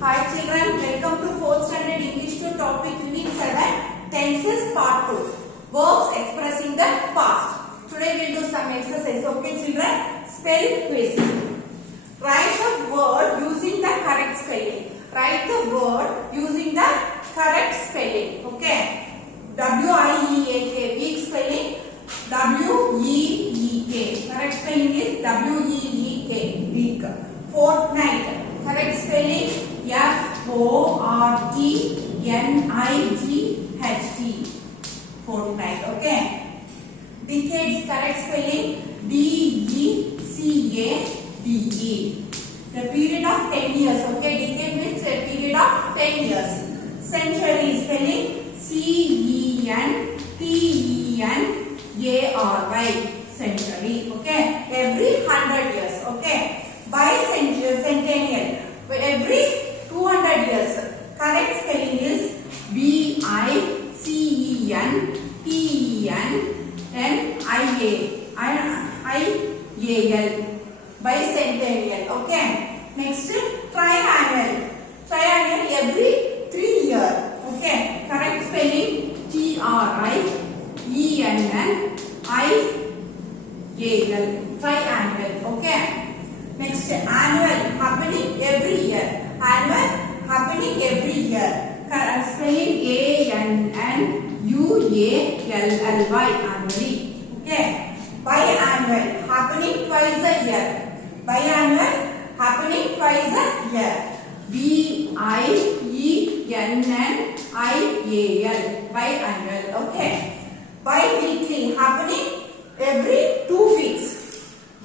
Hi children, welcome to 4th standard English 2 topic unit 7 tenses part 2 verbs expressing the past. Today we will do some exercise. Okay children, spell quiz. Write the word using the correct spelling. Write the word using the correct spelling. Okay. W-I-E-A-K, weak spelling W-E-E-K. Correct spelling is W-E-E-K, weak. Fortnight, correct spelling F-O-R-T-N-I-G-H-T. Fortnight, okay. Decades, correct spelling D-E-C-A-D-E. The period of 10 years, okay. Decade means a period of 10 years. Century, spelling C-E-N-T-E-N-A-R-Y. Century, okay. Every 100 years, okay. Bicentennial, every 200 years. Correct spelling is B-I-C-E-N-T-E-N-N-I-A-L. Bicentennial, okay. Next, triannual. Triannual every 3 years, okay. Correct spelling T-R-I-E-N-N-I-A-L. Triannual, okay. Next, annual, happening every year. Annual, happening every year. Correct spelling A-N-N-U-A-L-L-Y, annually. Okay. Biannual, happening twice a year. Biannual, happening twice a year. B-I-E-N-N-I-A-L. Biannual, okay. Bi-weekly, happening every 2 weeks.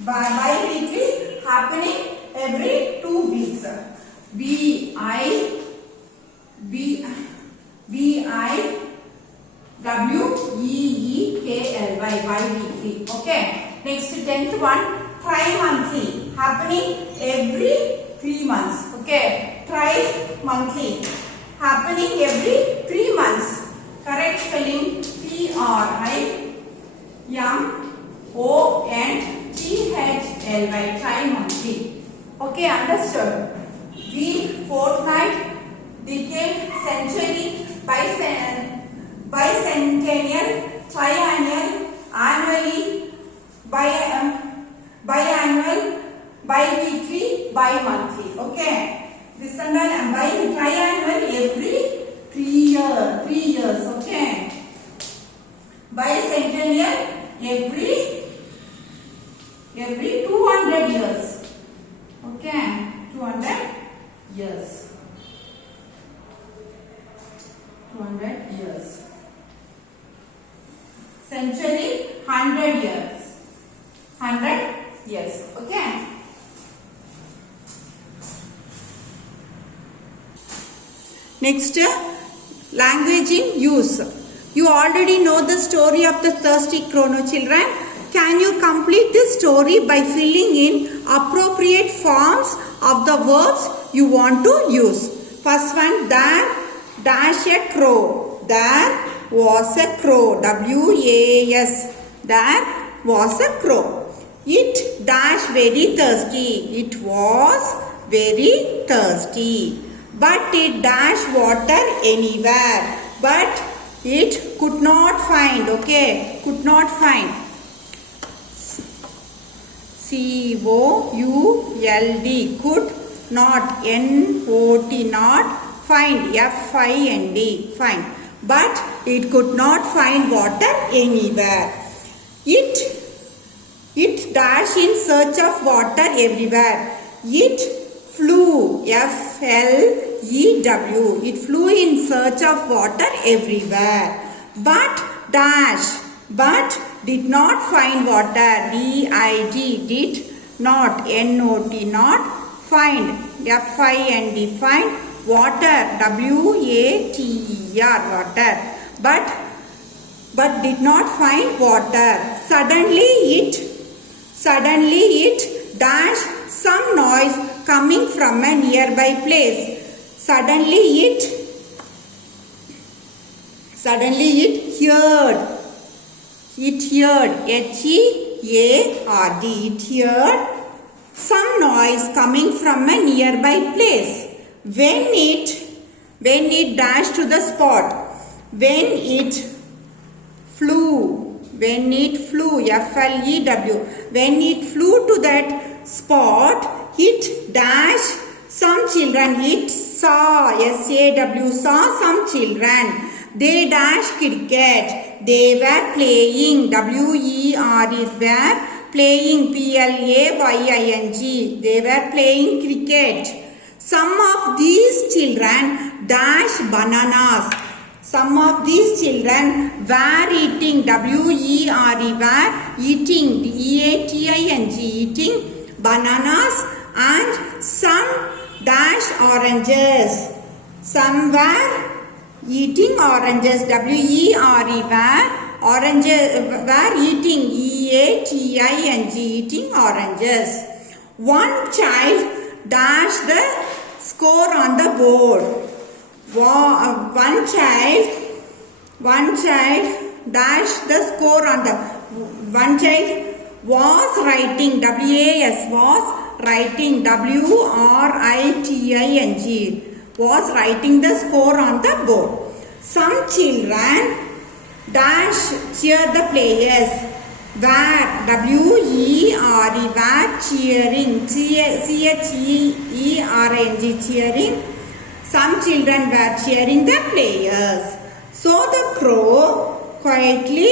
Bi-weekly, happening every 2 weeks. B-I-W-E-E-K-L-Y, bi-weekly. Okay. Next, 10th one, tri-monthly, happening every 3 months. Okay. Tri-monthly, happening every 3 months. Correct spelling T-R-I-M-O-N-T-H-L-Y, tri-monthly. Okay, understood. Week, fortnight, decade, century, bicentennial, triennial, annually, biannual, bi-weekly, bi-monthly. Okay. This and triannual every 3 years. Okay. Bicentennial every 200 years. Okay, 200 years. 200 years. Century, 100 years. 100 years. Okay. Next, language in use. You already know the story of the thirsty crow, children. Can you complete this story by filling in appropriate forms of the verbs you want to use? First one, there dash a crow. There was a crow. W-A-S. There was a crow. It dash very thirsty. It was very thirsty. But it dash water anywhere. But it could not find. Okay. Could not find. C-O-U-L-D. Could not. N-O-T. Not. Find. F-I-N-D. Find. But it could not find water anywhere. It dash in search of water everywhere. It flew. F-L-E-W. It flew in search of water everywhere. But dash. But did not find water. D-I-D. Did not. N-O-T. Not. Find. F-I-N-D. Find. Water. W-A-T-E-R. Water. But did not find water. Suddenly it dash some noise coming from a nearby place. Suddenly it heard. H-E-A-R-D. It heard some noise coming from a nearby place. when it dashed to the spot, when it flew, F-L-E-W, when it flew to that spot, it dashed some children. It saw, S-A-W, saw some children. They dashed cricket. They were playing, W-E-R-E, were playing, P-L-A-Y-I-N-G. They were playing cricket. Some of these children dashed bananas. Some of these children were eating, W-E-R-E, were eating, E-A-T-I-N-G, eating bananas, and some dash oranges. Some were eating oranges, W-E-R-E, were eating, E-A-T-I-N-G, eating oranges. One child dashed the score on the board. One child dashed the score on the. One child was writing, W-A-S, was writing, W-R-I-T-I-N-G, was writing the score on the board. Some children cheer the players, were, W-E-R-E, were cheering, C-H-E-E-R-I-N-G, cheering. Some children were cheering the players. So the crow quietly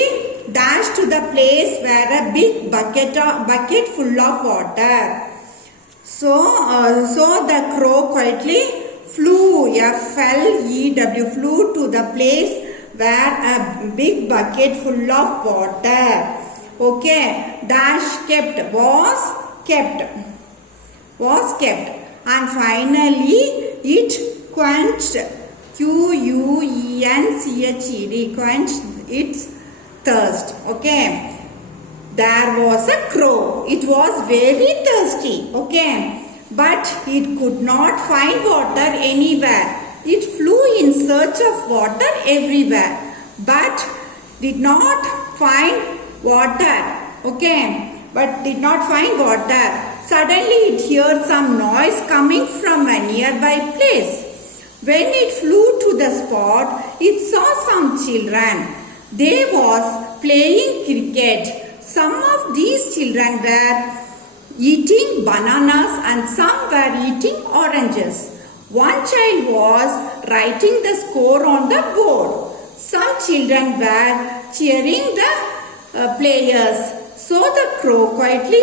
dashed to the place where a big bucket full of water. So the crow quietly flew, F-L-E-W, flew to the place where a big bucket full of water. Okay, dash kept, was kept, and finally it quenched, Q-U-E-N-C-H-E-D, quenched its thirst. Okay, there was a crow. It was very thirsty. Okay, but it could not find water anywhere. It flew in search of water everywhere, but did not find water. Okay, but did not find water. Suddenly it heard some noise coming from a nearby place. When it flew to the spot, it saw some children. They was playing cricket. Some of these children were eating bananas and some were eating oranges. One child was writing the score on the board. Some children were cheering the players. So the crow quietly